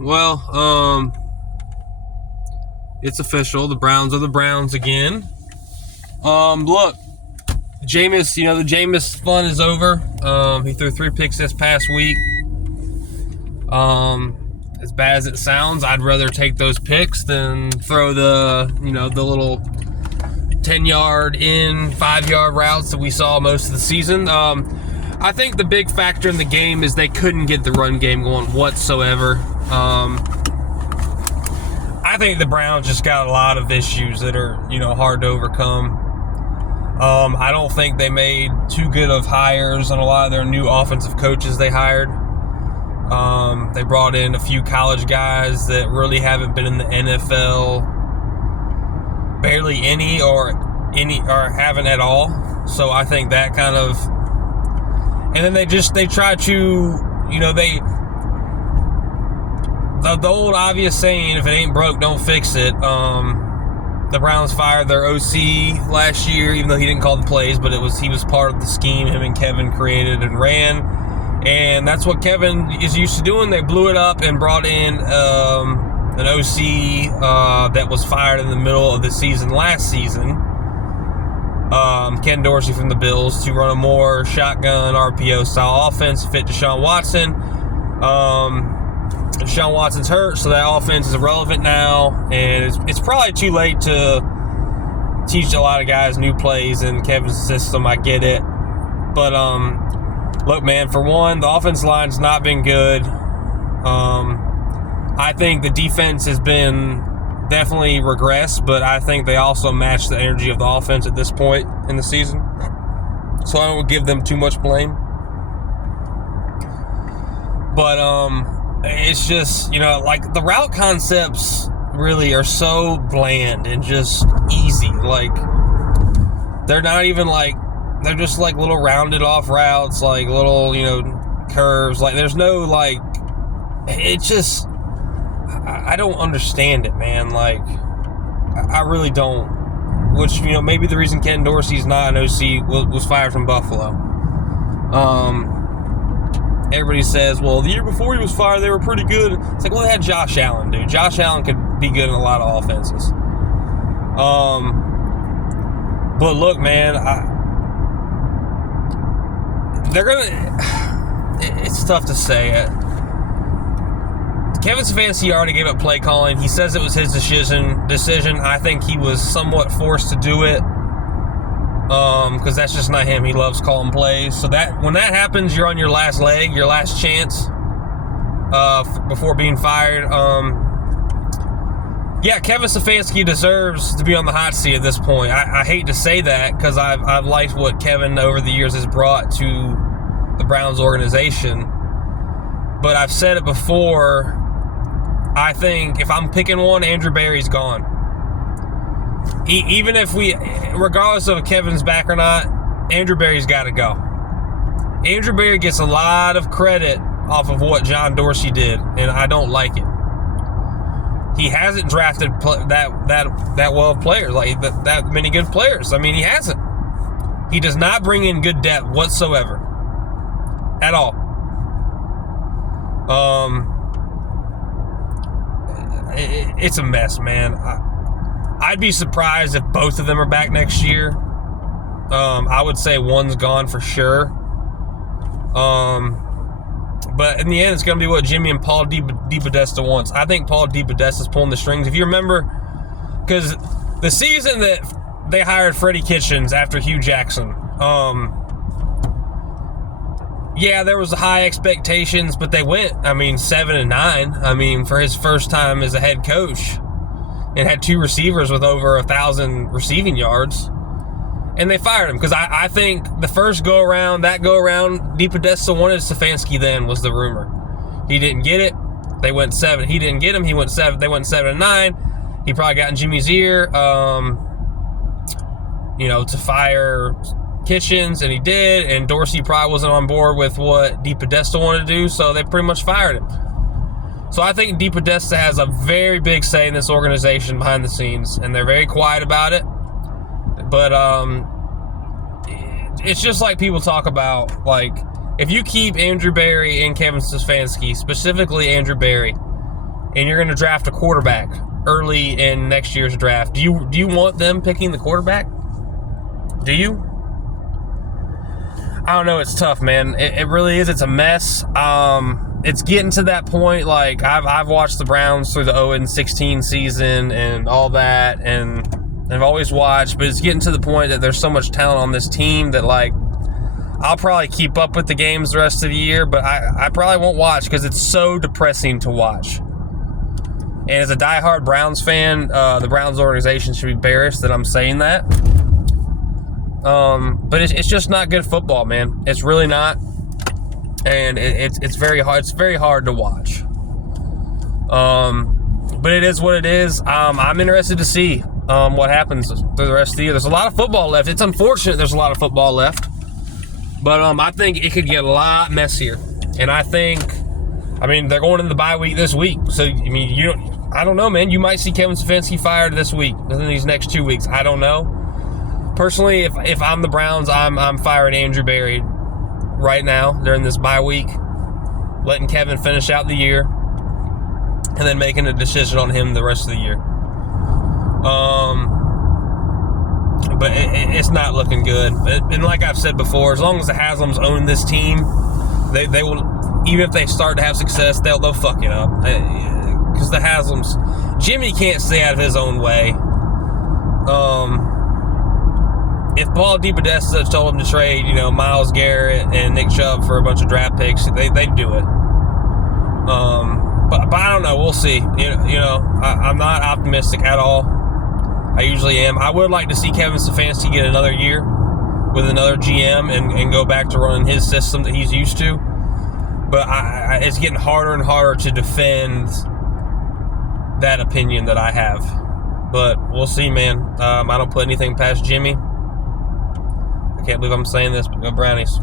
Well, it's official. The Browns are the Browns again. Look, Jameis, the Jameis fun is over. He threw 3 picks this past week. As bad as it sounds, I'd rather take those picks than throw the little 10-yard in, 5-yard routes that we saw most of the season. I think the big factor in the game is they couldn't get the run game going whatsoever. I think the Browns just got a lot of issues that are, hard to overcome. I don't think they made too good of hires on a lot of their new offensive coaches they hired. They brought in a few college guys that really haven't been in the NFL barely any or haven't at all. So I think that kind of, and then they try to, the old obvious saying, if it ain't broke, don't fix it. The Browns fired their OC last year, even though he didn't call the plays, but he was part of the scheme him and Kevin created and ran. And that's what Kevin is used to doing. They blew it up and brought in an OC that was fired in the middle of the season last season. Ken Dorsey from the Bills, to run a more shotgun RPO style offense, fit Deshaun Watson. Deshaun Watson's hurt, so that offense is irrelevant now, and it's probably too late to teach a lot of guys new plays in Kevin's system. I get it, but look, man, for one, the offense line's not been good. I think the defense has been definitely regressed, but I think they also match the energy of the offense at this point in the season, so I don't give them too much blame. But it's just, like the route concepts really are so bland and just easy. Like, they're not even they're just like little rounded off routes, like little, curves. Like, there's no, it's just, I don't understand it, man. Like, I really don't. Which, maybe the reason Ken Dorsey's not an OC was fired from Buffalo. Everybody says, well, the year before he was fired, they were pretty good. It's like, well, they had Josh Allen, dude. Josh Allen could be good in a lot of offenses. But look, man, it's tough to say. Kevin Stefanski already gave up play calling. He says it was his decision. I think he was somewhat forced to do it. Because that's just not him. He loves calling plays. So that when that happens, you're on your last leg, your last chance before being fired. Yeah, Kevin Stefanski deserves to be on the hot seat at this point. I hate to say that because I've liked what Kevin over the years has brought to the Browns organization. But I've said it before. I think if I'm picking one, Andrew Berry's gone. Even if regardless of if Kevin's back or not, Andrew Berry's got to go. Andrew Berry gets a lot of credit off of what John Dorsey did, and I don't like it. He hasn't drafted that well of players, like that many good players. I mean, he hasn't. He does not bring in good depth whatsoever, at all. It's a mess, man. I'd be surprised if both of them are back next year. I would say one's gone for sure. But in the end, it's going to be what Jimmy and Paul DePodesta wants. I think Paul DePodesta's pulling the strings. If you remember, because the season that they hired Freddie Kitchens after Hugh Jackson, yeah, there was high expectations, but they went, 7-9. For his first time as a head coach. And had 2 receivers with over 1,000 receiving yards. And they fired him because I think the first go-around, DePodesta wanted Stefanski then, was the rumor. He didn't get it. They went 7. He didn't get him. He went 7. They went 7-9. He probably got in Jimmy's ear, to fire Kitchens, and he did. And Dorsey probably wasn't on board with what DePodesta wanted to do, so they pretty much fired him. So I think DePodesta has a very big say in this organization behind the scenes, and they're very quiet about it. But it's just like people talk about, like, if you keep Andrew Berry and Kevin Stefanski, specifically Andrew Berry, and you're going to draft a quarterback early in next year's draft, do you want them picking the quarterback? Do you? I don't know. It's tough, man. It really is. It's a mess. It's getting to that point. Like, I've watched the Browns through the 0-16 season and all that, and I've always watched, but it's getting to the point that there's so much talent on this team that, like, I'll probably keep up with the games the rest of the year, but I probably won't watch because it's so depressing to watch. And as a diehard Browns fan, the Browns organization should be embarrassed that I'm saying that. But it's just not good football, man. It's really not. And it's very hard. It's very hard to watch. But it is what it is. I'm interested to see what happens through the rest of the year. There's a lot of football left. It's unfortunate there's a lot of football left. But I think it could get a lot messier. And I mean, they're going into the bye week this week. So, I mean, I don't know, man. You might see Kevin Stefanski fired this week, within these next 2 weeks. I don't know. Personally, if I'm the Browns, I'm firing Andrew Berry right now during this bye week, letting Kevin finish out the year, and then making a decision on him the rest of the year. But it's not looking good. And like I've said before, as long as the Haslams own this team, they will. Even if they start to have success, they'll fuck it up. Because the Haslams, Jimmy can't stay out of his own way. If Paul DePodesta told him to trade, Myles Garrett and Nick Chubb for a bunch of draft picks, they'd do it. But I don't know. We'll see. I'm not optimistic at all. I usually am. I would like to see Kevin Stefanski get another year with another GM and go back to running his system that he's used to. But it's getting harder and harder to defend that opinion that I have. But we'll see, man. I don't put anything past Jimmy. I can't believe I'm saying this, but go Brownies.